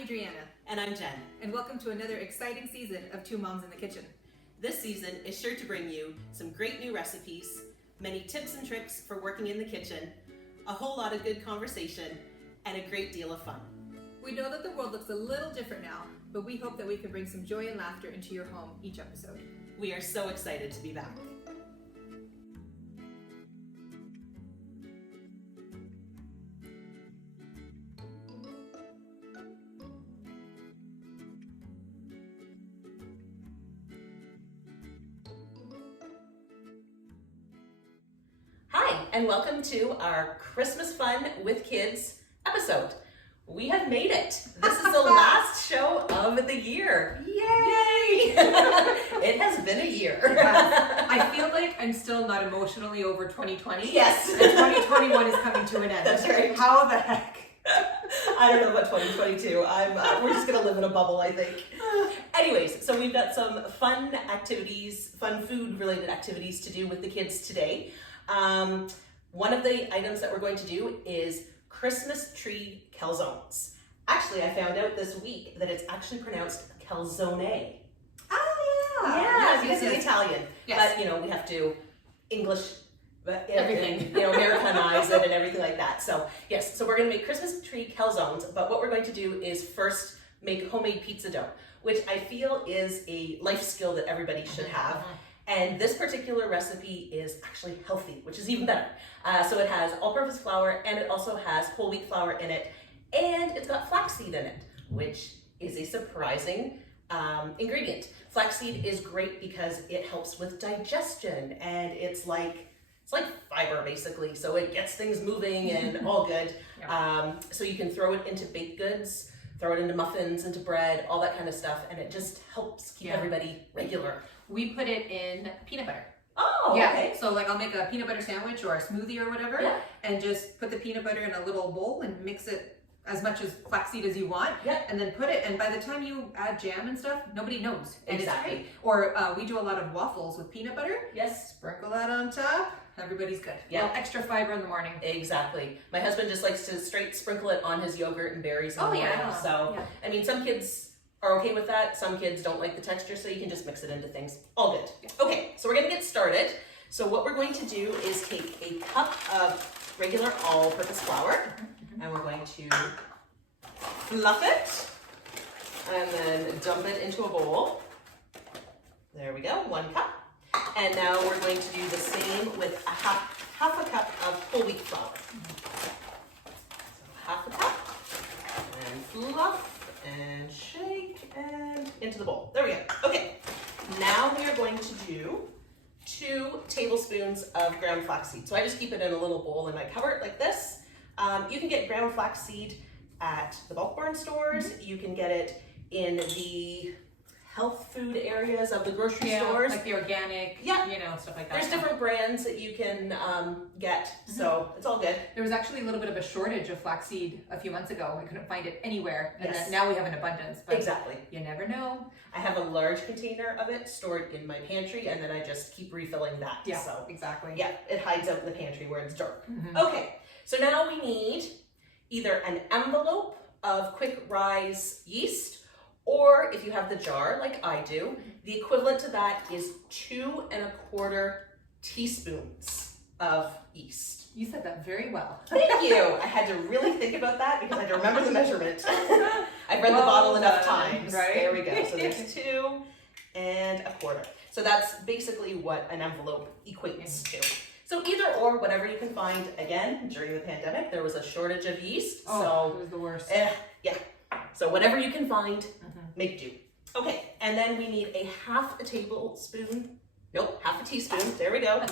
Adriana. And I'm Jen. And welcome to another exciting season of Two Moms in the Kitchen. This season is sure to bring you some great new recipes, many tips and tricks for working in the kitchen, a whole lot of good conversation, and a great deal of fun. We know that the world looks a little different now, but we hope that we can bring some joy and laughter into your home each episode. We are so excited to be back. Hi, and welcome to our Christmas Fun with Kids episode. We have made it. This is the last show of the year. Yay! It has been a year. I feel like I'm still not emotionally over 2020. Yes. And 2021 is coming to an end. That's right. How the heck? I don't know about 2022. We're just gonna live in a bubble, I think. Anyways, so we've got some fun activities, fun food-related activities to do with the kids today. One of the items that we're going to do is Christmas tree calzones. Actually, I found out this week that it's actually pronounced calzone. Oh, yeah. Yeah, because it's Italian. Yes. But, we have to English Everything. Americanize it and everything like that. So, yes, so we're going to make Christmas tree calzones, but what we're going to do is first make homemade pizza dough, which I feel is a life skill that everybody should have. And this particular recipe is actually healthy, which is even better. So it has all-purpose flour, and it also has whole wheat flour in it, and it's got flaxseed in it, which is a surprising ingredient. Flaxseed is great because it helps with digestion, and it's like fiber basically, so it gets things moving and all good. Yeah. So you can throw it into baked goods, throw it into muffins, into bread, all that kind of stuff, and it just helps keep everybody regular. We put it in peanut butter. Oh, yeah. Okay. So like I'll make a peanut butter sandwich or a smoothie or whatever, and just put the peanut butter in a little bowl and mix it as much as flaxseed as you want, and then put it, and by the time you add jam and stuff, nobody knows. And Exactly. It's great. Or we do a lot of waffles with peanut butter. Yes. Sprinkle that on top. Everybody's good. Yeah. Well, extra fiber in the morning. Exactly. My husband just likes to straight sprinkle it on his yogurt and berries in the morning. So, I mean, some kids are okay with that. Some kids don't like the texture, so you can just mix it into things. All good. Okay, so we're gonna get started. So what we're going to do is take a cup of regular all-purpose flour, and we're going to fluff it, and then dump it into a bowl. There we go, 1 cup. And now we're going to do the same with a half a cup of whole wheat flour. So half a cup, and fluff, and shake, and into the bowl. There we go. Okay, now we are going to do 2 tablespoons of ground flaxseed. So I just keep it in a little bowl and I cover it like this. You can get ground flaxseed at the bulk barn stores. You can get it in the health food areas of the grocery stores. Like the organic, stuff like that. There's different brands that you can get, so it's all good. There was actually a little bit of a shortage of flaxseed a few months ago. We couldn't find it anywhere, and Yes. now we have an abundance. But Exactly. you never know. I have a large container of it stored in my pantry, and then I just keep refilling that. Yeah, So exactly. yeah, it hides out in the pantry where it's dark. Mhm. Okay, so now we need either an envelope of quick rise yeast, or if you have the jar like I do, the equivalent to that is 2 1/4 teaspoons of yeast. You said that very well. Thank you. I had to really think about that because I had to remember the measurement. I've read the bottle enough times. Right? There we go. So there's 2 1/4. So that's basically what an envelope equates to. So either or, whatever you can find. Again, during the pandemic, there was a shortage of yeast. Oh, it was the worst. Yeah. So whatever you can find, make do. Okay, and then we need a half a teaspoon. There we go.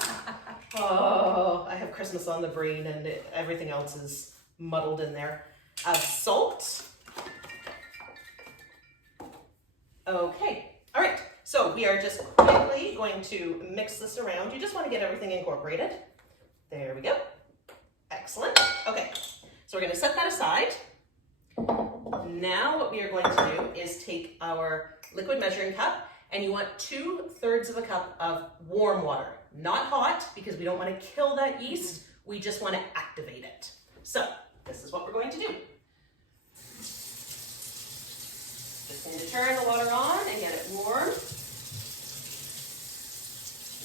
Oh, I have Christmas on the brain and everything else is muddled in there. Of salt. Okay, all right. So we are just quickly going to mix this around. You just want to get everything incorporated. There we go. Excellent. Okay, so we're going to set that aside. Now what we are going to do is take our liquid measuring cup, and you want 2/3 of a cup of warm water. Not hot, because we don't want to kill that yeast. We just want to activate it. So this is what we're going to do. I'm going to turn the water on and get it warm.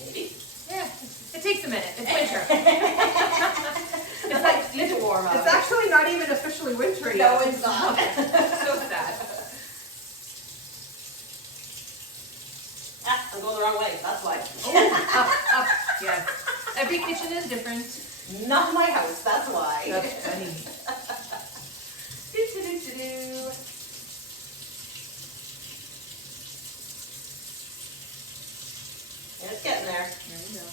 Maybe. Yeah, it takes a minute. It's winter. It's warm out. It's actually not even officially winter yet. No, it's not. So sad. I'm going the wrong way. That's why. Up. Yes. Every kitchen is different. Not my house. That's why. That's funny. Do. And it's getting there. There you go.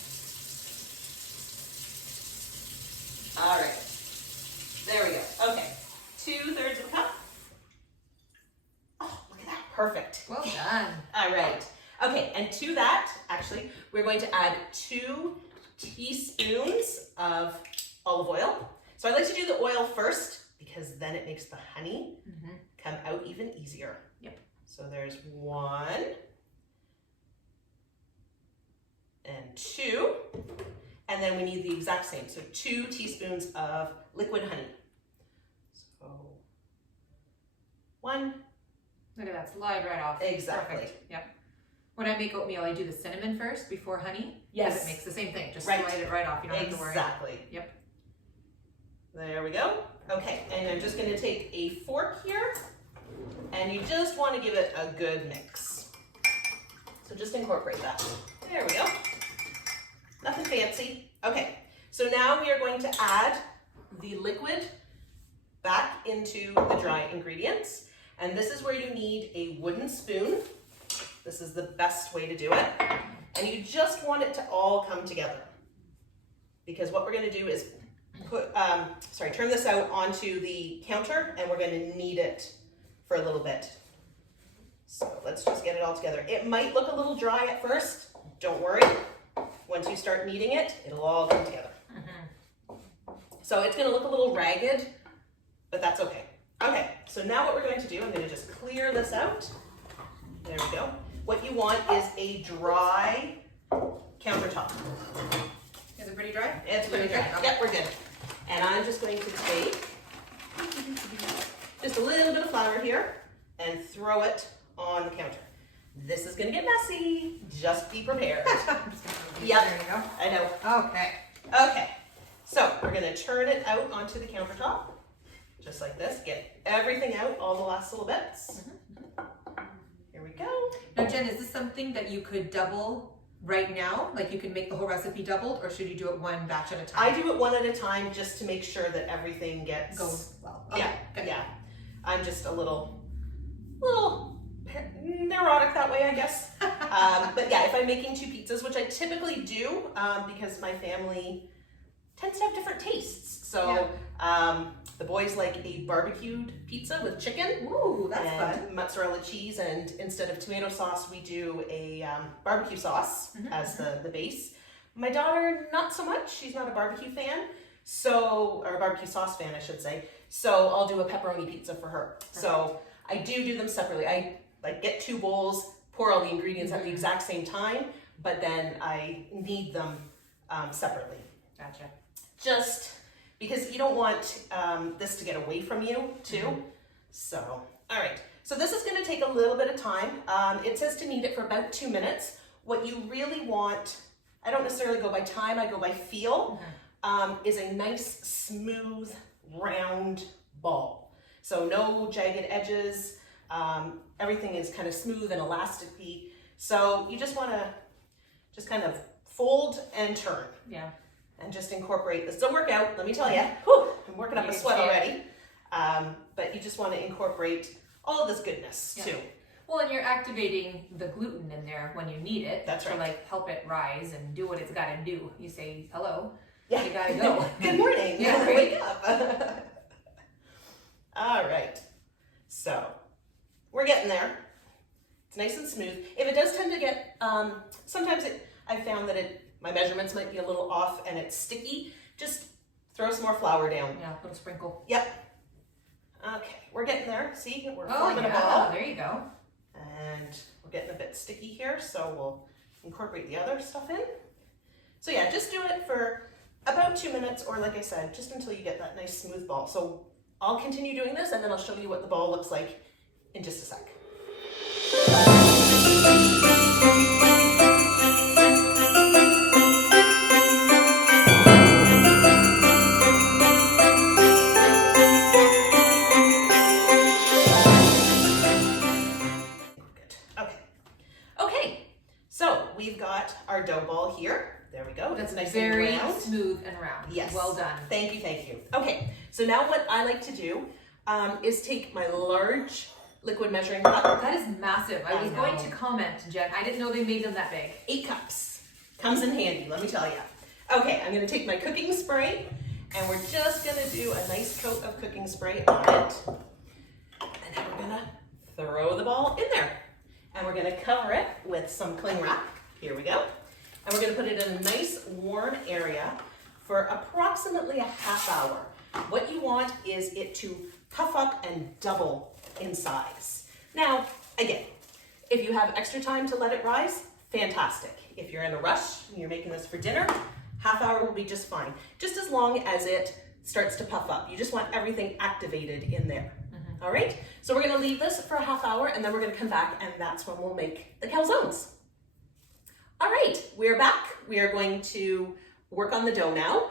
All right. There we go. Okay. 2/3 of a cup. Oh, look at that. Perfect. Well done. All right. Okay, and to that, actually, we're going to add 2 teaspoons of olive oil. So I like to do the oil first because then it makes the honey come out even easier. Yep. So there's 1 and 2, and then we need the exact same. So 2 teaspoons of liquid honey. So 1. Look at that, slide right off. Exactly. Perfect. Yep. When I make oatmeal, I do the cinnamon first before honey. Yes. Because it makes the same thing. Just Right. slide it right off. You don't have to worry. Exactly. Yep. There we go. Okay, and I'm just going to take a fork here, and you just want to give it a good mix. So just incorporate that. There we go. Nothing fancy. Okay, so now we are going to add the liquid back into the dry ingredients, and this is where you need a wooden spoon. This is the best way to do it, and you just want it to all come together, because what we're going to do is turn this out onto the counter, and we're going to knead it for a little bit. So let's just get it all together. It might look a little dry at first. Don't worry. Once you start kneading it, it'll all come together. So it's going to look a little ragged, but that's okay. Okay, so now what we're going to do, I'm going to just clear this out. There we go. What you want is a dry countertop. Is it pretty dry? It's pretty dry. Okay. Yep, we're good. And I'm just going to take just a little bit of flour here and throw it on the counter. This is going to get messy. Just be prepared. Yep. There you go. I know. Okay. Okay. So we're going to turn it out onto the countertop, just like this. Get everything out, all the last little bits. Here we go. Now, Jen, is this something that you could double right now? Like you can make the whole recipe doubled, or should you do it one batch at a time? I do it one at a time just to make sure that everything gets Goes well. Okay, Yeah, good. yeah. I'm just a little neurotic that way, I guess. But yeah, if I'm making 2 pizzas, which I typically do, because my family tends to have different tastes. So the boys like a barbecued pizza with chicken. Ooh, that's and fun. mozzarella cheese, and instead of tomato sauce, we do a barbecue sauce as the base. My daughter, not so much. She's not a barbecue fan, or a barbecue sauce fan, I should say. So I'll do a pepperoni pizza for her. Perfect. So I do them separately. I get 2 bowls, pour all the ingredients at the exact same time, but then I knead them separately. Gotcha. Just because you don't want this to get away from you too. So, all right. So this is going to take a little bit of time. It says to knead it for about 2 minutes. What you really want, I don't necessarily go by time, I go by feel, is a nice, smooth, round ball. So no jagged edges. Everything is kind of smooth and elasticy. So you just want to just kind of fold and turn. Yeah. And just incorporate this. It'll work out, let me tell you. Whew, I'm working up a sweat can't. already. But you just want to incorporate all of this goodness too. Well, and you're activating the gluten in there when you need it. That's right. To like help it rise and do what it's got to do. You say hello. Yeah. You gotta go. Good morning. Yeah, right. Wake up. All right. So we're getting there. It's nice and smooth. If it does tend to get, sometimes I've found that my measurements might be a little off and it's sticky. Just throw some more flour down. Yeah, a little sprinkle. Yep. Okay, we're getting there. See, we're Oh, forming a ball. yeah, there you go. And we're getting a bit sticky here, so we'll incorporate the other stuff in. So yeah, just do it for about 2 minutes, or like I said, just until you get that nice smooth ball. So I'll continue doing this, and then I'll show you what the ball looks like in just a sec. We've got our dough ball here. There we go. That's it's nice very and round. smooth and round. Yes. Well done. Thank you, thank you. Okay, so now what I like to do is take my large liquid measuring cup. That is massive. I was going to comment, Jen. I didn't know they made them that big. 8 cups. Comes in handy, let me tell you. Okay, I'm gonna take my cooking spray and we're just gonna do a nice coat of cooking spray on it. And then we're gonna throw the ball in there. And we're gonna cover it with some cling wrap. Here we go. And we're gonna put it in a nice warm area for approximately a half hour. What you want is it to puff up and double in size. Now, again, if you have extra time to let it rise, fantastic. If you're in a rush and you're making this for dinner, half hour will be just fine. Just as long as it starts to puff up. You just want everything activated in there. All right, so we're gonna leave this for a half hour and then we're gonna come back and that's when we'll make the calzones. All right, we're back. We are going to work on the dough now.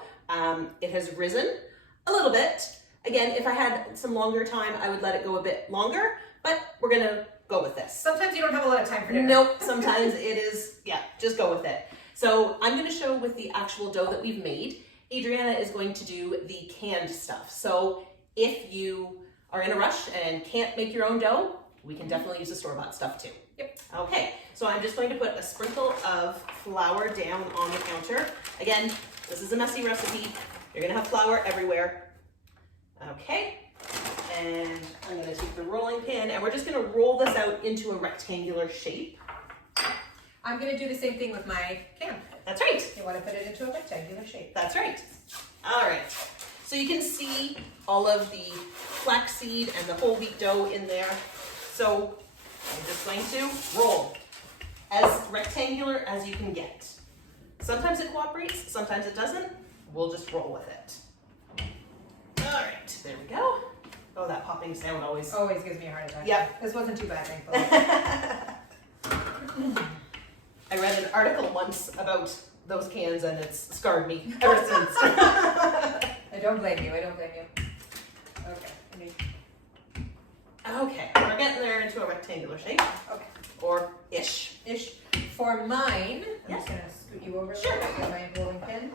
It has risen a little bit. Again, if I had some longer time, I would let it go a bit longer, but we're gonna go with this. Sometimes you don't have a lot of time for dinner. Nope, sometimes it is, yeah, just go with it. So I'm gonna show with the actual dough that we've made. Adriana is going to do the canned stuff. So if you are in a rush and can't make your own dough, we can definitely use the store-bought stuff too. Yep. Okay, so I'm just going to put a sprinkle of flour down on the counter. Again, this is a messy recipe. You're gonna have flour everywhere. Okay, and I'm gonna take the rolling pin and we're just gonna roll this out into a rectangular shape. I'm gonna do the same thing with my can. That's right. You wanna put it into a rectangular shape. That's right. All right. So you can see all of the flaxseed and the whole wheat dough in there. So I'm just going to roll as rectangular as you can get. Sometimes it cooperates, sometimes it doesn't. We'll just roll with it. All right, there we go. Oh, that popping sound always gives me a heart attack. Yep. This wasn't too bad, thankfully. I read an article once about those cans and it's scarred me ever since. I don't blame you, I don't blame you. Okay, Okay, we're getting there into a rectangular shape. Okay. Or ish. For mine, I'm Yes. just gonna scoot you over Sure. with my rolling pin.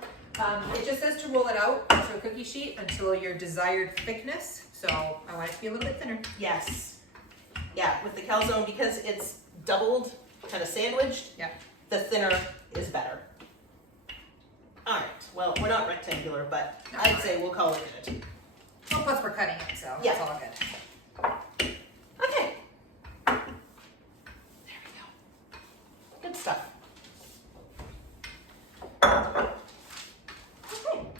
It just says to roll it out onto a cookie sheet until your desired thickness. So I want it to be a little bit thinner. Yes. Yeah, with the calzone, because it's doubled, kind of sandwiched, Yeah. the thinner is better. All right, well, we're not rectangular, but I'd say we'll call it good. Well, plus we're cutting it, so Yeah. it's all good. Okay. There we go. Good stuff. Okay.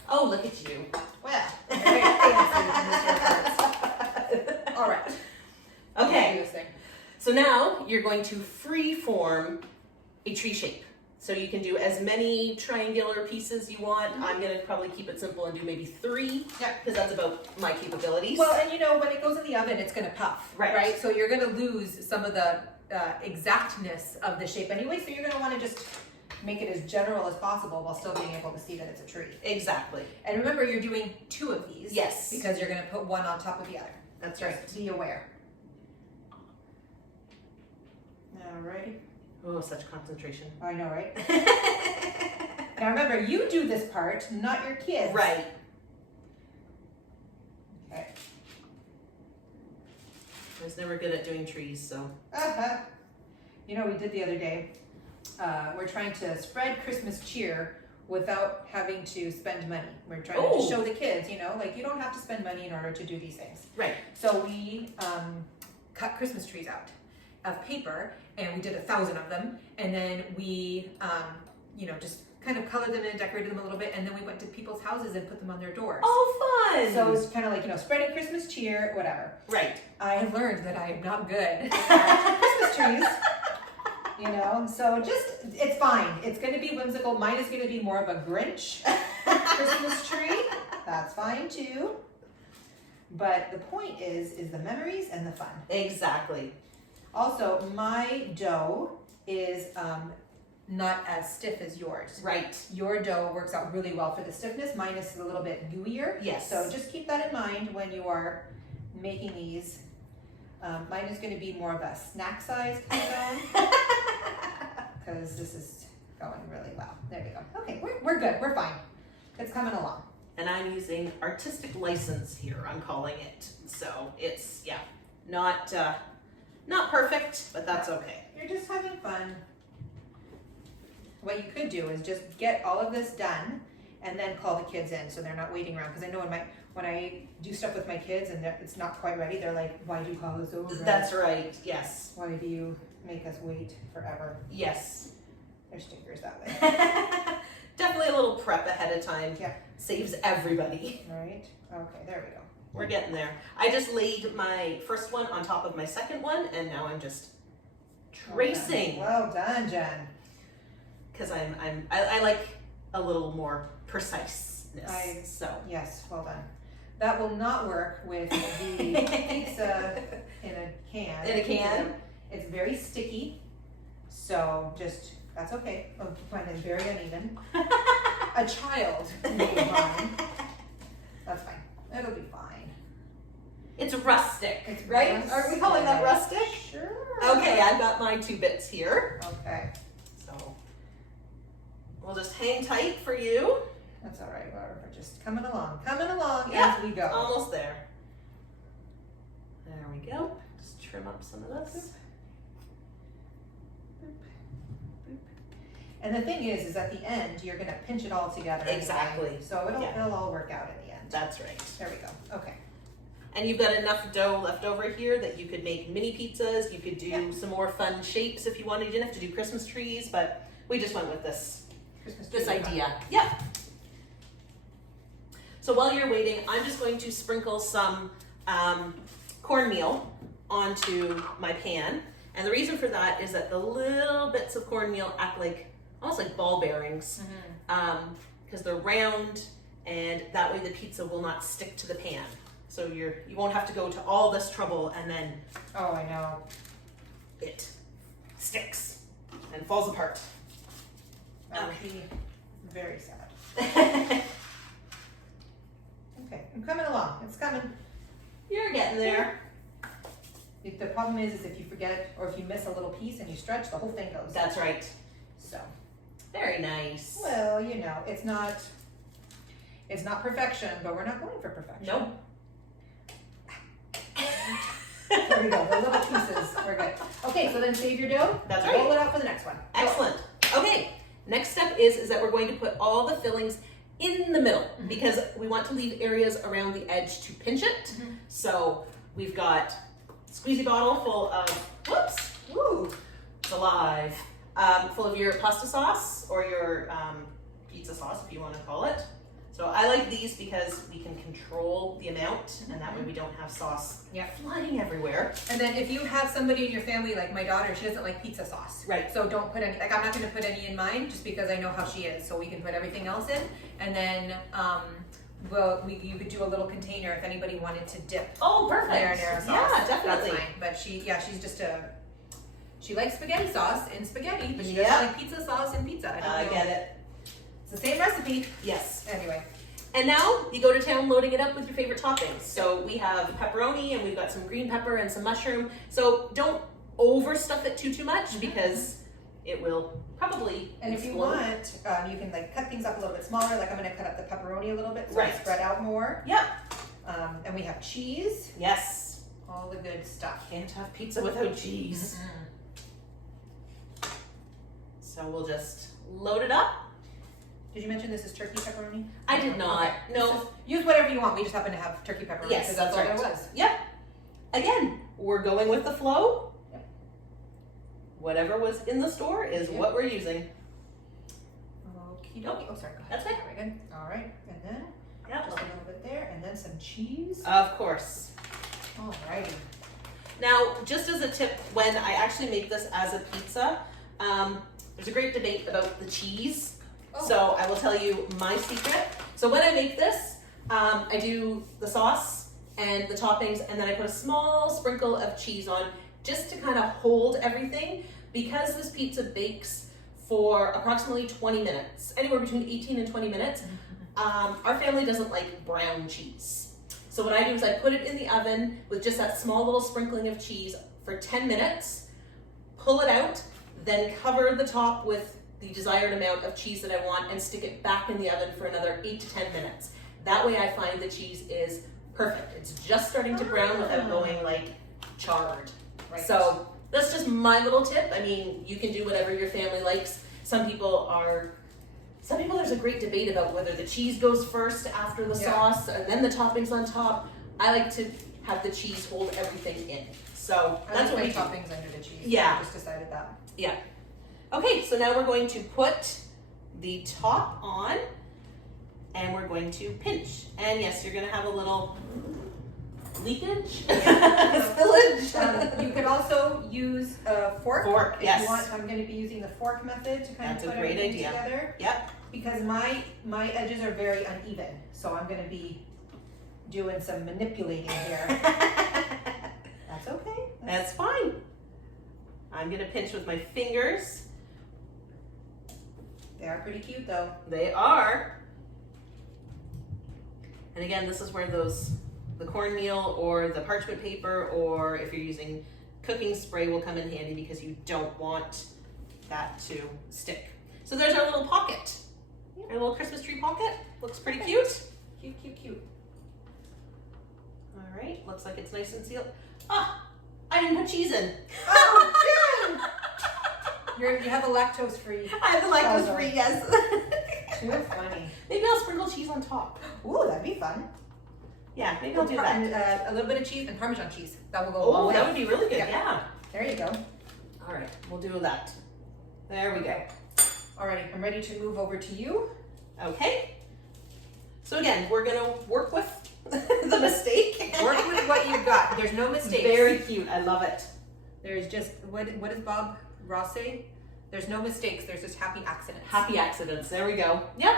Oh, look at you. Well, I'm very fancy in this reference. All right. Let's do Okay, this thing. so now you're going to free form a tree shape. So you can do as many triangular pieces you want. I'm gonna probably keep it simple and do maybe 3, Yeah. because that's about my capabilities. Well, and you know, when it goes in the oven, it's gonna puff, Right. So you're gonna lose some of the exactness of the shape anyway, so you're gonna wanna just make it as general as possible while still being able to see that it's a tree. Exactly. And remember, you're doing 2 of these. Yes. Because you're gonna put one on top of the other. That's Just right. be aware. Alrighty. Oh, such concentration. I know, right? Now remember, you do this part, not your kids. Right. Okay. I was never good at doing trees, so. You know, we did the other day. We're trying to spread Christmas cheer without having to spend money. We're trying to Ooh. show the kids, you know, like you don't have to spend money in order to do these things. Right. So we cut Christmas trees out of paper, and we did 1,000 of them, and then we, you know, just kind of colored them and decorated them a little bit, and then we went to people's houses and put them on their doors. Oh, fun! So it's kind of like, you know, spreading Christmas cheer, whatever. Right. I have learned that I am not good at Christmas trees, you know, so just, it's fine. It's going to be whimsical. Mine is going to be more of a Grinch Christmas tree. That's fine too. But the point is the memories and the fun. Exactly. Also, my dough is not as stiff as yours. Right. Your dough works out really well for the stiffness. Mine is a little bit gooier. Yes. So just keep that in mind when you are making these. Mine is going to be more of a snack size calzone because this is going really well. There you go. Okay, we're good. We're fine. It's coming along. And I'm using artistic license here, I'm calling it. So it's, yeah, not perfect, but that's okay. You're just having fun. What you could do is just get all of this done and then call the kids in so they're not waiting around. Because I know when I do stuff with my kids and it's not quite ready, they're like, why do you call us over? That's right, yes. Why do you make us wait forever? Yes. They're stickers that way. Definitely a little prep ahead of time. Yeah. Saves everybody. Right? Okay, there we go. We're getting there. I just laid my first one on top of my second one, and now I'm just tracing. Well done, Jen. Because I like a little more preciseness. So yes, well done. That will not work with the pizza in a can. In a can? It's very sticky, so just that's okay. Oh, mine is very uneven. A child made mine. That's fine. It'll be fine. it's rustic, It's right? rustic. Are we calling that rustic? Sure. Okay, I've got my 2 bits here. Okay. So we'll just hang tight for you. That's all right. We're just coming along Yeah, as we go. Almost there. There we go. Just trim up some of this. And the thing is at the end, you're gonna pinch it all together. anyway. Exactly. So it'll Yeah. it'll all work out in the end. That's right. There we go. Okay. And you've got enough dough left over here that you could make mini pizzas. You could do Yeah. some more fun shapes if you wanted. You didn't have to do Christmas trees, but we just went with this Christmas tree. idea. Yeah. So while you're waiting, I'm just going to sprinkle some cornmeal onto my pan. And the reason for that is that the little bits of cornmeal act like almost like ball bearings because they're round, and that way the pizza will not stick to the pan. So you won't have to go to all this trouble and then Oh, I know. it sticks and falls apart. That would be very sad. Okay, I'm coming along. It's coming. You're getting there. The problem is if you forget or if you miss a little piece and you stretch, the whole thing goes. That's right. So, Very nice. well, it's not perfection, but we're not going for perfection. Nope. There we go. The little pieces. We're good. Okay, so then save your dough. That's Roll right. it out for the next one. Excellent. Okay, next step is that we're going to put all the fillings in the middle because we want to leave areas around the edge to pinch it. So we've got a squeezy bottle full of, whoops, woo, it's alive, full of your pasta sauce or your pizza sauce if you want to call it. So I like these because we can control the amount and that way we don't have sauce flying everywhere. And then if you have somebody in your family, like my daughter, she doesn't like pizza sauce. Right. So don't put any, like I'm not gonna put any in mine just because I know how she is. So we can put everything else in. And then you could do a little container if anybody wanted to dip Oh, perfect. marinara sauce. Yeah, definitely. That's fine. But she's just she likes spaghetti sauce in spaghetti, but she Yeah. doesn't like pizza sauce in pizza. I don't know. Get it. It's the same recipe. Yes. Anyway. And now you go to town loading it up with your favorite toppings. So we have pepperoni and we've got some green pepper and some mushroom. So don't overstuff it too much because it will probably And if you explode. want, you can like cut things up a little bit smaller. Like I'm gonna cut up the pepperoni a little bit so Right. it's spread out more. Yep. And we have cheese, Yes. all the good stuff. Can't have pizza without cheese. So we'll just load it up. Did you mention this is turkey pepperoni? I did not. Okay. No. Use whatever you want. We just happen to have turkey pepperoni Yes, because that's all that's there right. was. Yep. Again, we're going with the flow. Yep. Whatever was in the store is what we're using. Okie dokie. Oh, sorry. Go ahead. That's fine. Very good. All right. And then Yep. just a little bit there, and then some cheese. Of course. Alrighty. Now, just as a tip, when I actually make this as a pizza, there's a great debate about the cheese. Oh. So I will tell you my secret. So when I make this, I do the sauce and the toppings, and then I put a small sprinkle of cheese on just to kind of hold everything, because this pizza bakes for approximately 20 minutes, anywhere between 18 and 20 minutes. Our family doesn't like brown cheese. So what I do is I put it in the oven with just that small little sprinkling of cheese for 10 minutes, pull it out, then cover the top with the desired amount of cheese that I want and stick it back in the oven for another 8 to 10 minutes. That way I find the cheese is perfect. It's just starting to brown without going like charred. Right. So that's just my little tip. I mean, you can do whatever your family likes. Some people there's a great debate about whether the cheese goes first after the sauce and then the toppings on top. I like to have the cheese hold everything in. So that's what we do. Toppings under the cheese. Yeah. I just decided that. Yeah. Okay, so now we're going to put the top on and we're going to pinch. And yes, you're gonna have a little leakage, spillage. You could also use a fork. Fork, if yes. you want. I'm going to be using the fork method to kind That's of a put great everything idea. together. Yep. Because my edges are very uneven, so I'm going to be doing some manipulating here. That's okay. That's fine. I'm gonna pinch with my fingers. They are pretty cute though. They are. And again, this is where the cornmeal or the parchment paper, or if you're using cooking spray, will come in handy because you don't want that to stick. So there's our little pocket. Our little Christmas tree pocket. Looks pretty cute. Cute, cute, cute. All right, looks like it's nice and sealed. Ah, I didn't put cheese in. Oh, Jen! You have a lactose free. I have the lactose free, yes. Too funny. Maybe I'll sprinkle cheese on top. Ooh, that'd be fun. Yeah, maybe I'll do that. And, a little bit of cheese and Parmesan cheese. That will go a long Oh, way. that would be really good, Yeah. yeah. There you go. All right, we'll do that. There we go. Alrighty, I'm ready to move over to you. Okay. So again, we're gonna work with the mistake. Work with what you've got. There's no mistakes. Very cute, I love it. There's just, what does Bob Ross say? There's no mistakes, there's just happy accidents. Happy accidents, there we go. Yep,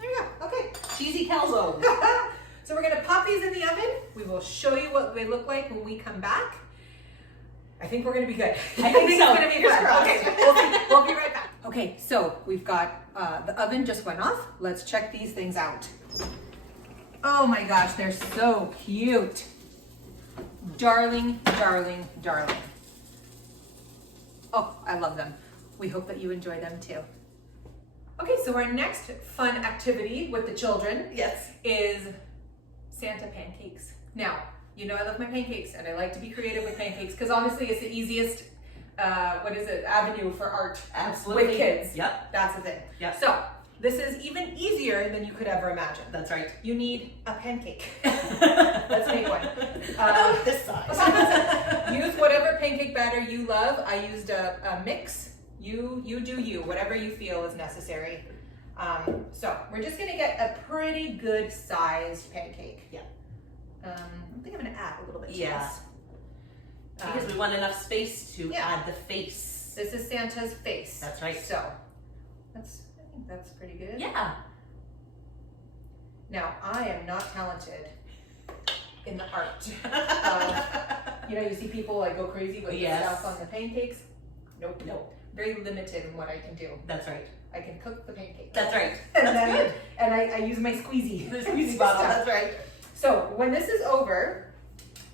There you go, okay. cheesy calzone. So we're gonna pop these in the oven. We will show you what they look like when we come back. I think we're gonna be good. I think so. It's gonna be Fingers fun. crossed. Okay, we'll see. We'll be right back. Okay, so we've got, the oven just went off. Let's check these things out. Oh my gosh, they're so cute. Darling, darling, darling. Oh, I love them. We hope that you enjoy them too. Okay, so our next fun activity with the children Yes. is Santa pancakes. Now, you know I love my pancakes and I like to be creative with pancakes because honestly it's the easiest, avenue for art. Absolutely. With kids. Yep. That's the thing. Yep. So, this is even easier than you could ever imagine. That's right. You need a pancake. Let's make one. About this size. Use whatever pancake batter you love. I used a mix. You do you, whatever you feel is necessary. So we're just gonna get a pretty good sized pancake. Yeah. I think I'm gonna add a little bit to Yeah. this. Because we want enough space to Yeah. add the face. This is Santa's face. That's right. So I think that's pretty good. Yeah. Now I am not talented in the art. You see people like go crazy with the Yes. stuff on the pancakes. Nope. Very limited in what I can do. That's right. I can cook the pancake. That's right. And That's then, good. and I use my squeezy. The squeezy bottle. That's right. So when this is over,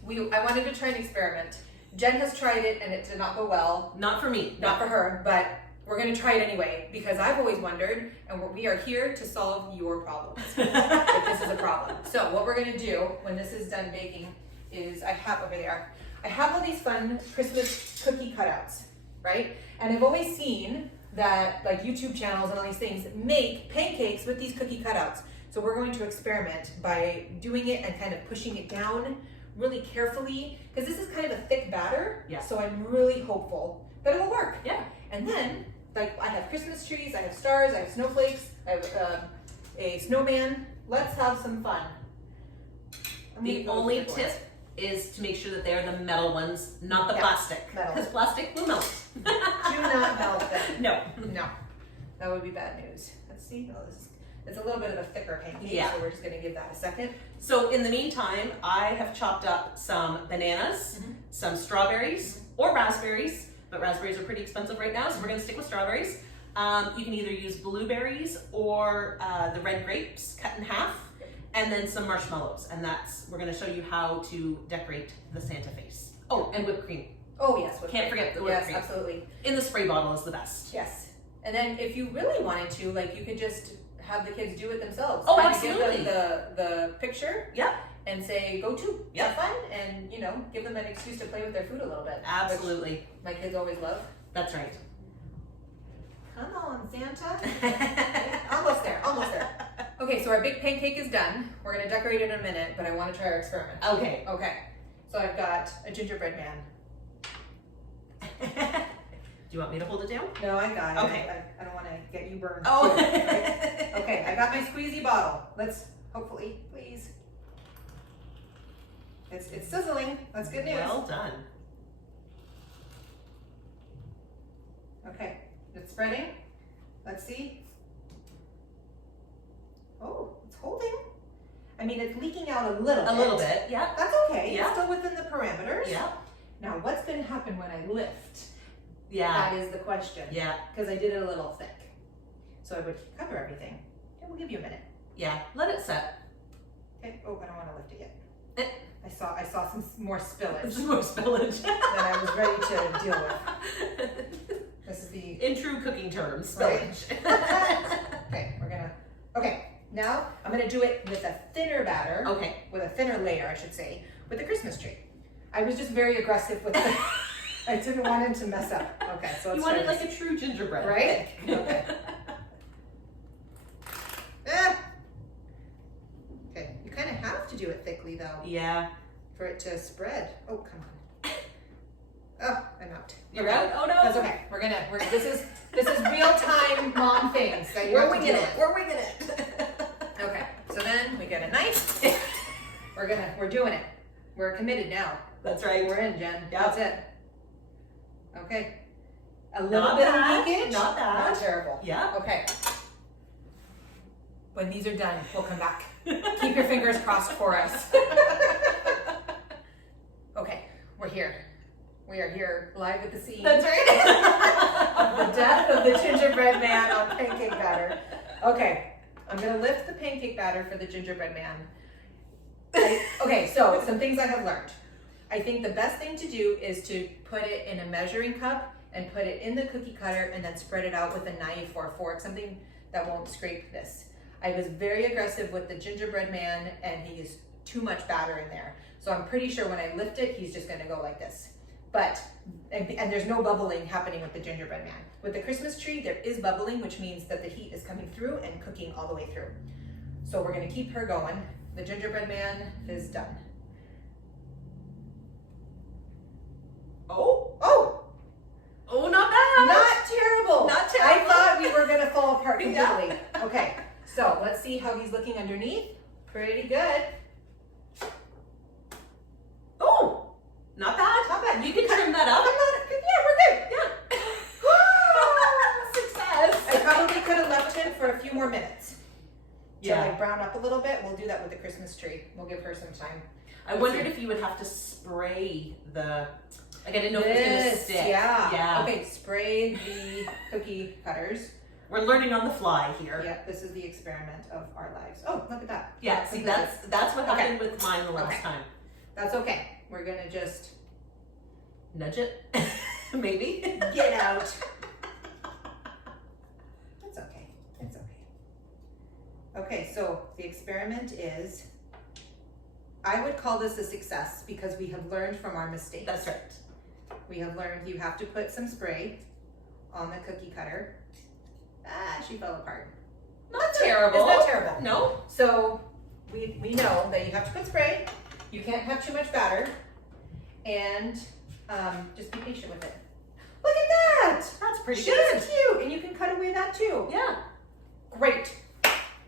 I wanted to try an experiment. Jen has tried it and it did not go well. Not for me. Not for her, but we're going to try it anyway because I've always wondered, and we are here to solve your problems if this is a problem. So what we're going to do when this is done baking is I have all these fun Christmas cookie cutouts, right? And I've always seen that like YouTube channels and all these things make pancakes with these cookie cutouts. So we're going to experiment by doing it and kind of pushing it down really carefully because this is kind of a thick batter. Yeah. So I'm really hopeful that it will work. Yeah. And then, like, I have Christmas trees, I have stars, I have snowflakes, I have a snowman. Let's have some fun. The only tip is to make sure that they're the metal ones, not the plastic. Metal. Because plastic will melt. Do not melt them. No. No, that would be bad news. Let's see. Oh, It's a little bit of a thicker pancake, Yeah. so we're just gonna give that a second. So in the meantime, I have chopped up some bananas, some strawberries, or raspberries, but raspberries are pretty expensive right now, so we're gonna stick with strawberries. You can either use blueberries or the red grapes cut in half, and then some marshmallows, and we're gonna show you how to decorate the Santa face. Oh, and whipped cream. Oh yes, whipped Can't cream. forget the whipped cream. Yes, absolutely. In the spray bottle is the best. Yes. And then if you really wanted to, like, you could just have the kids do it themselves. Oh, Kind of absolutely. Give them the picture. Yep. And say, go to, Yep. have fun, and, you know, give them an excuse to play with their food a little bit. Absolutely. Which my kids always love. That's right. Come on, Santa. Almost there, almost there. Okay, so our big pancake is done. We're gonna decorate it in a minute, but I wanna try our experiment. Okay. Okay. So I've got a gingerbread man. Do you want me to hold it down? No, I got it. Okay. I don't wanna get you burned. Oh. too, right? Okay, I got my squeezy bottle. Let's, hopefully, please. It's sizzling. That's good news. Well done. Okay, it's spreading. Let's see. Oh, it's holding. I mean, it's leaking out a little bit. A little bit, yeah. That's okay. Yeah. It's still within the parameters. Yeah. Now, what's going to happen when I lift? Yeah. That is the question. Yeah. Because I did it a little thick. So I would cover everything. Okay, we'll give you a minute. Yeah. Let it set. Okay. Oh, I don't want to lift it yet. I saw some more spillage Some more spillage. than I was ready to deal with. This is the In true cooking terms, Right. spillage. Okay, okay, now I'm gonna do it with a thinner batter, Okay. with a thinner layer, I should say, with the Christmas tree. I was just very aggressive with it. I didn't want him to mess up. Okay, so let's You try wanted this. like a true gingerbread. Right? Okay. Ah. Okay, you kind of have to do it thickly though, Yeah. for it to spread. Oh, come on. Oh, I'm out. You're out? Oh no. That's okay. This is real time mom things that you We're have to winging deal it. with. We're winging it. Okay, so then we get a knife. We're doing it. We're committed now. That's right. We're in, Jen. Yep. That's it. Okay. A little Not bit bad, of leakage. not bad. Not terrible. Yeah. Okay. When these are done, we'll come back. Keep your fingers crossed for us. Okay, we're here. We are here live at the scene. That's right. Of the death of the gingerbread man on pancake batter. Okay, I'm gonna lift the pancake batter for the gingerbread man. Okay, so some things I have learned. I think the best thing to do is to put it in a measuring cup and put it in the cookie cutter and then spread it out with a knife or a fork, something that won't scrape this. I was very aggressive with the gingerbread man and he is too much batter in there. So I'm pretty sure when I lift it, he's just gonna go like this. But, and there's no bubbling happening with the gingerbread man. With the Christmas tree, there is bubbling, which means that the heat is coming through and cooking all the way through. So we're gonna keep her going. The gingerbread man is done. Oh. Oh, Oh, not bad. not terrible. Not I terrible. thought we were gonna fall apart Yeah. completely. Okay, so let's see how he's looking underneath. Pretty good. Oh. Not bad. Not bad. You can trim that I'm up. not, yeah, we're good. Yeah. I Success. probably could have left him for a few more minutes. To Yeah. like brown up a little bit. We'll do that with the Christmas tree. We'll give her some time. I wondered if you would have to spray the. Like I didn't know if it was gonna This, stick. yeah. Yeah. Okay, spray the cookie cutters. We're learning on the fly here. Yeah, this is the experiment of our lives. Oh, look at that. Yeah. See, that's what Okay. happened with mine the last Okay. time. That's okay. We're gonna just Nudge it. Maybe. get out. It's okay. It's okay. Okay, so the experiment is, I would call this a success because we have learned from our mistakes. That's right. We have learned you have to put some spray on the cookie cutter. Ah, she fell apart. Not terrible. It's not terrible. No. So we know that you have to put spray, you can't have too much batter, and just be patient with it. Look at that! That's pretty She's good. cute, and you can cut away that too. Yeah. Great.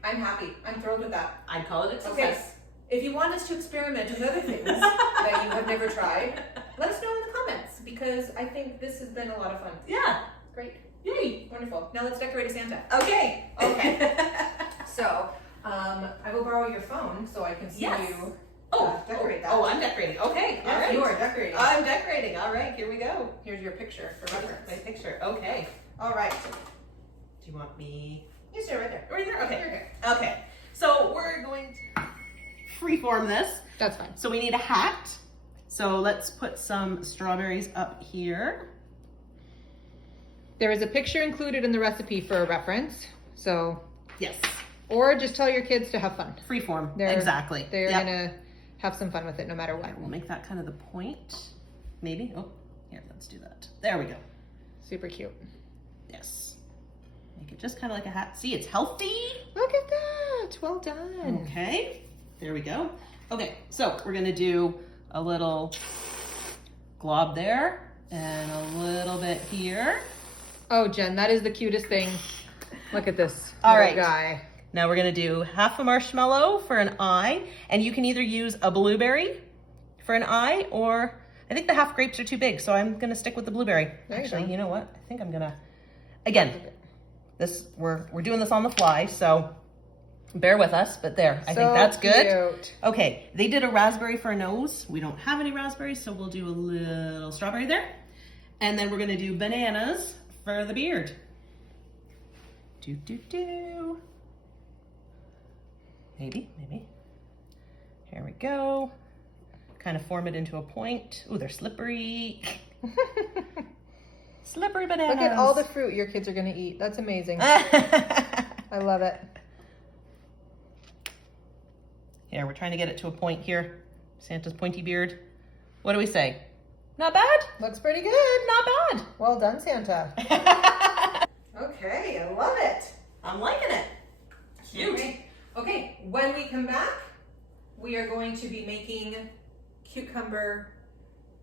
I'm happy. I'm thrilled with that. I'd call it a Okay. success. If you want us to experiment with other things that you have never tried, let us know in the comments because I think this has been a lot of fun. Yeah. Great. Yay. Wonderful. Now let's decorate a Santa. Okay. Okay. So, I will borrow your phone so I can see you decorate that. Oh, I'm decorating. Okay, all right. You are decorating. I'm decorating. All right, here we go. Here's your picture for reference. My picture. Okay. All right. Do you want me? You stay right there. Right there? Okay. You're good. Okay. So we're going to freeform this. That's fine. So we need a hat. So let's put some strawberries up here. There is a picture included in the recipe for a reference. So, Yes. or just tell your kids to have fun. Freeform. Exactly. They're Yep. gonna have some fun with it no matter what. We'll make that kind of the point. Maybe. Oh, here, let's do that. There we go. Super cute. Yes. Make it just kind of like a hat. See, it's healthy. Look at that. Well done. Okay. There we go. Okay, so we're gonna do a little glob there and a little bit here. Oh, Jen, that is the cutest thing. Look at this All little right. guy. Now we're gonna do half a marshmallow for an eye, and you can either use a blueberry for an eye, or I think the half grapes are too big, so I'm gonna stick with the blueberry. There you Actually, go. you know what? I think I'm gonna, again, this we're doing this on the fly, so bear with us, but there, I think that's good. Cute. Okay, they did a raspberry for a nose. We don't have any raspberries, so we'll do a little strawberry there. And then we're gonna do bananas for the beard. Do, do, do. Maybe. Here we go. Kind of form it into a point. Ooh, they're slippery. Slippery bananas. Look at all the fruit your kids are gonna eat. That's amazing. I love it. Here, we're trying to get it to a point here. Santa's pointy beard. What do we say? Not bad? Looks pretty good. Not Well done, Santa. bad. Okay, I love it. I'm liking it. Cute. Okay, when we come back, we are going to be making cucumber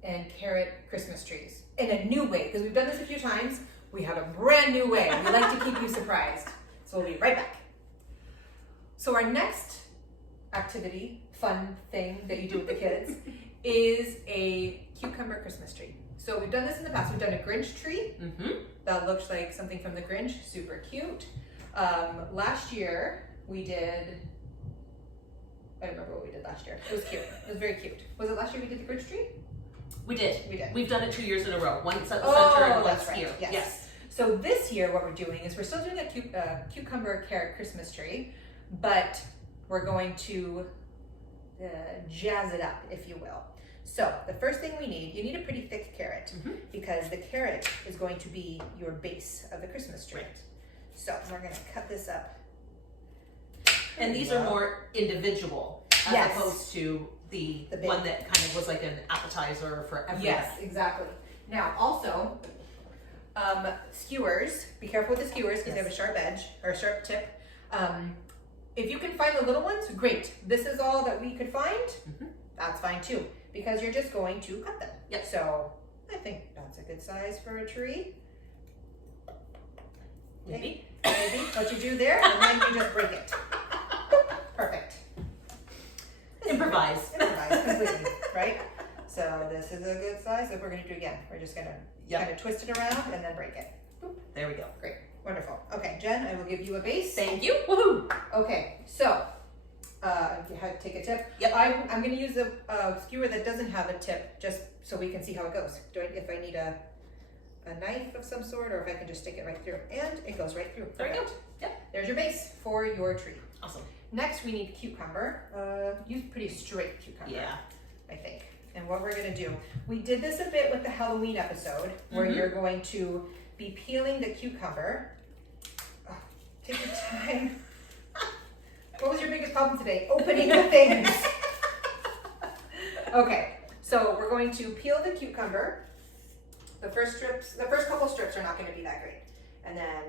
and carrot Christmas trees in a new way, because we've done this a few times. We have a brand new way. We like to keep you surprised. So we'll be right back. So our next activity, fun thing that you do with the kids is a cucumber Christmas tree. So we've done this in the past. We've done a Grinch tree. That looks like something from the Grinch, super cute. Last year we did, I don't remember what we did last year. It was cute, it was very cute. Was it last year we did the Grinch tree? We did. We've done it 2 years in a row. Once at the center and once here. Yes. So this year what we're doing is we're still doing a cucumber carrot Christmas tree, but we're going to jazz it up, if you will. So the first thing we need, you need a pretty thick carrot because the carrot is going to be your base of the Christmas tree. Right. So we're gonna cut this up. And these are more individual as Yes. opposed to the big one that kind of was like an appetizer for everyone. Yes, exactly. Now also, skewers, be careful with the skewers because they have a sharp edge or a sharp tip. If you can find the little ones, great. This is all that we could find, that's fine too, because you're just going to cut them. Yep. So I think that's a good size for a tree. Maybe. Maybe what you do there, and then you just break it. Perfect. Improvise. Improvise completely, right? So this is a good size that we're going to do again. We're just going to kind of twist it around and then break it. Boop. There we go. Great, wonderful. Okay, Jen, I will give you a base. Thank you. Woohoo! Okay, so you have to take a tip. Yep. I'm going to use a skewer that doesn't have a tip, just so we can see how it goes. If I need a knife of some sort, or if I can just stick it right through, and it goes right through. There we go. Perfect. Yep. There's your base for your tree. Awesome. Next, we need cucumber. Use pretty straight cucumber. Yeah. I think. And what we're gonna do, we did this a bit with the Halloween episode, where you're going to be peeling the cucumber. Oh, take your time. What was your biggest problem today? Opening the things. Okay, so we're going to peel the cucumber. The first couple strips are not gonna be that great. And then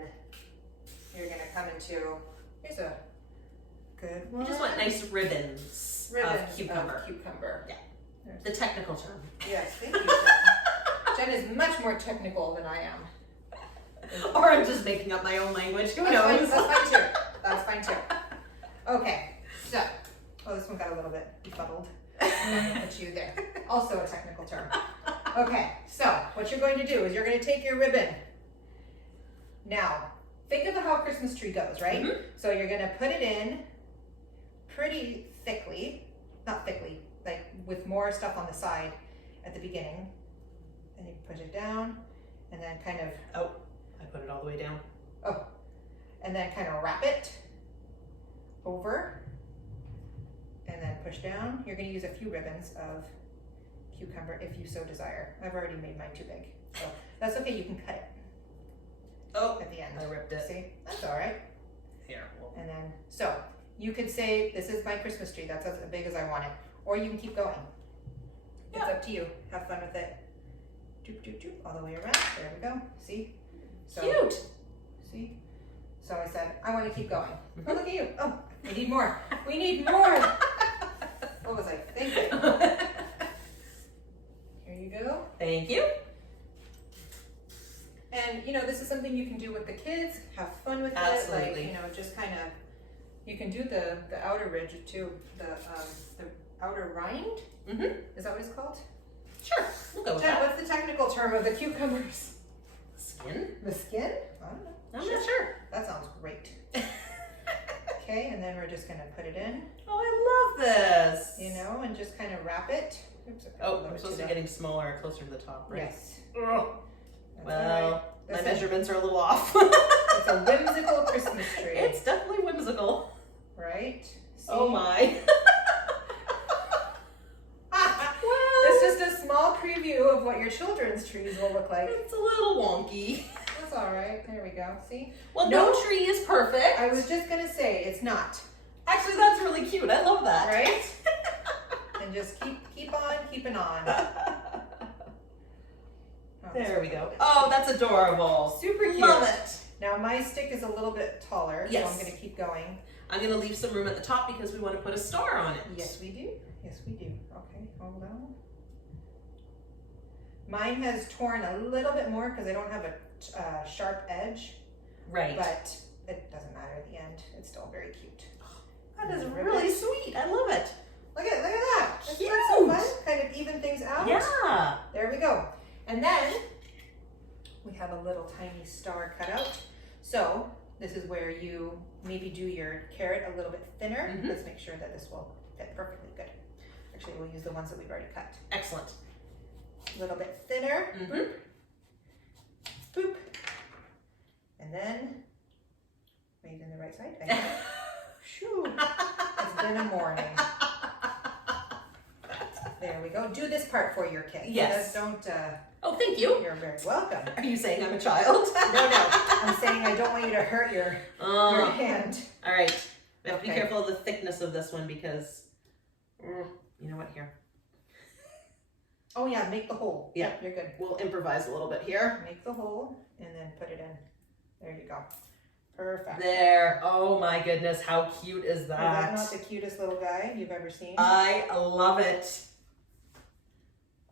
you're gonna come into, here's a good one. We just want nice ribbons of cucumber. Yeah. The technical term. Yes, thank you, Jen. Jen is much more technical than I am. Or I'm just making up my own language. Who knows? That's fine too. That's fine too. Okay, so, this one got a little bit befuddled. I'm gonna put you there. Also a technical term. Okay, so what you're going to do is you're going to take your ribbon. Now, think of how a Christmas tree goes, right? Mm-hmm. So you're gonna put it in pretty thickly, not thickly, like with more stuff on the side at the beginning. And you push it down and then kind of, Oh, I put it all the way down. oh, and then kind of wrap it over and then push down. You're gonna use a few ribbons of cucumber if you so desire. I've already made mine too big, so that's okay, you can cut it Oh, at the end. I ripped it. See, that's all right. Here. Well, And then, so you could say, this is my Christmas tree, that's as big as I want it. Or you can keep going. It's Yeah. up to you, have fun with it. Doop, doop, doop, all the way around, there we go, see? So, cute. see? So I said, I want to keep going. Oh, look at you, oh, we need more. We need more. What was I thinking? Here you go. Thank you. And you know, this is something you can do with the kids, have fun with it, Absolutely. like, you know, just kind of, you can do the outer ridge too, the outer rind, Mm-hmm. is that what it's called? Sure. We'll go with Jen, that. what's the technical term of the cucumbers? Skin? The skin? I don't know. I'm not sure. That sounds great. Okay, and then we're just gonna put it in, Oh, I love this. you know, and just kind of wrap it. Oops, I put a Oh, little I'm bit supposed too to be getting smaller, closer to the top, low. right? Yes. Ugh. That's Well, all right. my Listen, measurements are a little off. it's a whimsical Christmas tree, It's definitely whimsical. right? See? Oh my. It's just a small preview of what your children's trees will look like. It's a little wonky. That's all right. There we go. See? Well, No. no tree is perfect. I was just gonna say it's not, Actually, that's really cute. I love that. right? And just keep on keeping on. Oh, There we go. Oh, that's adorable. Super cute. Love it. Now my stick is a little bit taller, so Yes. I'm gonna keep going. I'm gonna leave some room at the top because we want to put a star on it. Yes, we do. Yes, we do. Okay, hold on. Mine has torn a little bit more because I don't have a sharp edge, Right. but it doesn't matter at the end. It's still very cute. That is Ribbon. really sweet. I love it. Look at that. Isn't Cute. that so fun? Kind of even things out. Yeah. There we go. And then we have a little tiny star cut out. So this is where you maybe do your carrot a little bit thinner. Mhm. Let's make sure that this will fit perfectly good. Actually, we'll use the ones that we've already cut. Excellent. A little bit thinner. Mhm. Boop. Boop. And then, made in the right side. Thank you. Shoo. It's been a morning. There we go. Do this part for your kids. Yes. Just don't, Oh, thank you. you're very welcome. Are you saying I'm a child? No, I'm saying I don't want you to hurt your Oh. hand. All right. We have to be Okay. careful of the thickness of this one because, you know what? Here, Oh yeah, make the hole. Yeah. Yep, you're good. we'll improvise a little bit here. Make the hole and then put it in. There you go. Perfect. There. Oh my goodness, how cute is Is that that? not the cutest little guy you've ever seen? I love it.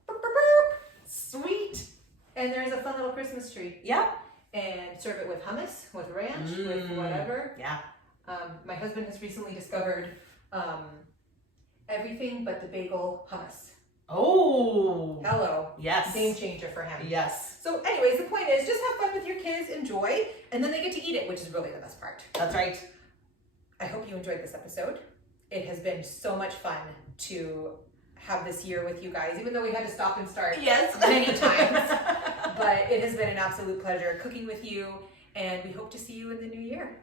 Boop, boop, boop. Sweet. And there's a fun little Christmas tree. Yeah. And serve it with hummus, with ranch, with Mm. whatever. Yeah. My husband has recently discovered everything but the bagel hummus. Oh. Hello. Yes. Game changer for him. Yes. So anyways, the point is just have fun with your kids, enjoy, and then they get to eat it, which is really the best part. That's right. I hope you enjoyed this episode. It has been so much fun to have this year with you guys, even though we had to stop and start Yes. many times. But it has been an absolute pleasure cooking with you, and we hope to see you in the new year.